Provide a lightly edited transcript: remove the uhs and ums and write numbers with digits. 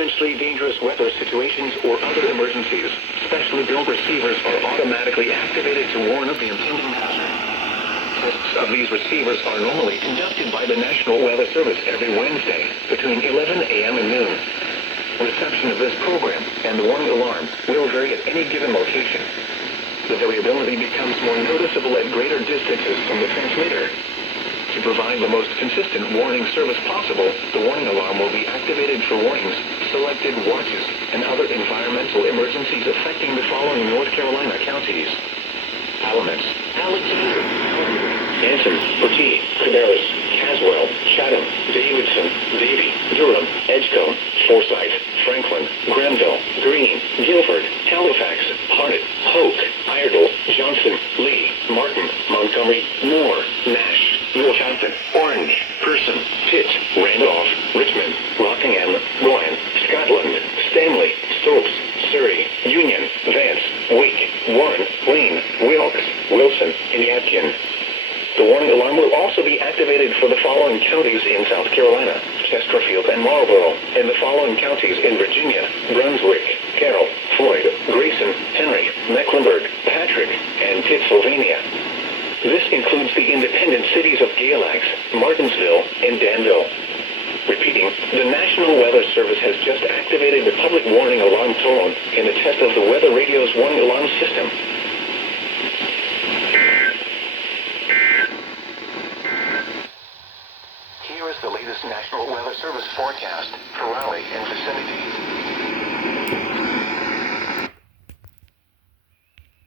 potentially dangerous weather situations or other emergencies. Specially built receivers are automatically activated to warn of the impending hazard. Tests of these receivers are normally conducted by the National Weather Service every Wednesday between 11 a.m. and noon. Reception of this program and the warning alarm will vary at any given location. The variability becomes more noticeable at greater distances from the transmitter. To provide the most consistent warning service possible, the warning alarm will be activated for warnings, selected watches, and other environmental emergencies affecting the following North Carolina counties: Alamance, Alexander, Anson, Bertie, Cabarrus, Caswell, Chatham, Davidson, Davie, Durham, Edgecombe, Forsyth, Franklin, Granville, Greene, Guilford, Halifax, Harnett, Hoke, Iredell, Johnson, Lee, Martin, Montgomery, Moore, Nash, Northampton, Orange, Person, Pitt, Randolph, Richmond, Rockingham, Royan, Scotland, Stanley, Stokes, Surrey, Union, Vance, Wake, Warren, Wayne, Wilkes, Wilson, and Yadkin. The warning alarm will also be activated for the following counties in South Carolina: Chesterfield and Marlborough, and the following counties in Virginia: Brunswick, Carroll, Floyd, Grayson, Henry, Mecklenburg, Patrick, and Pittsylvania. This includes the independent cities of Galax, Martinsville, and Danville. Repeating, the National Weather Service has just activated the public warning alarm tone in a test of the Weather Radio's warning alarm system. Here is the latest National Weather Service forecast for Raleigh and vicinity.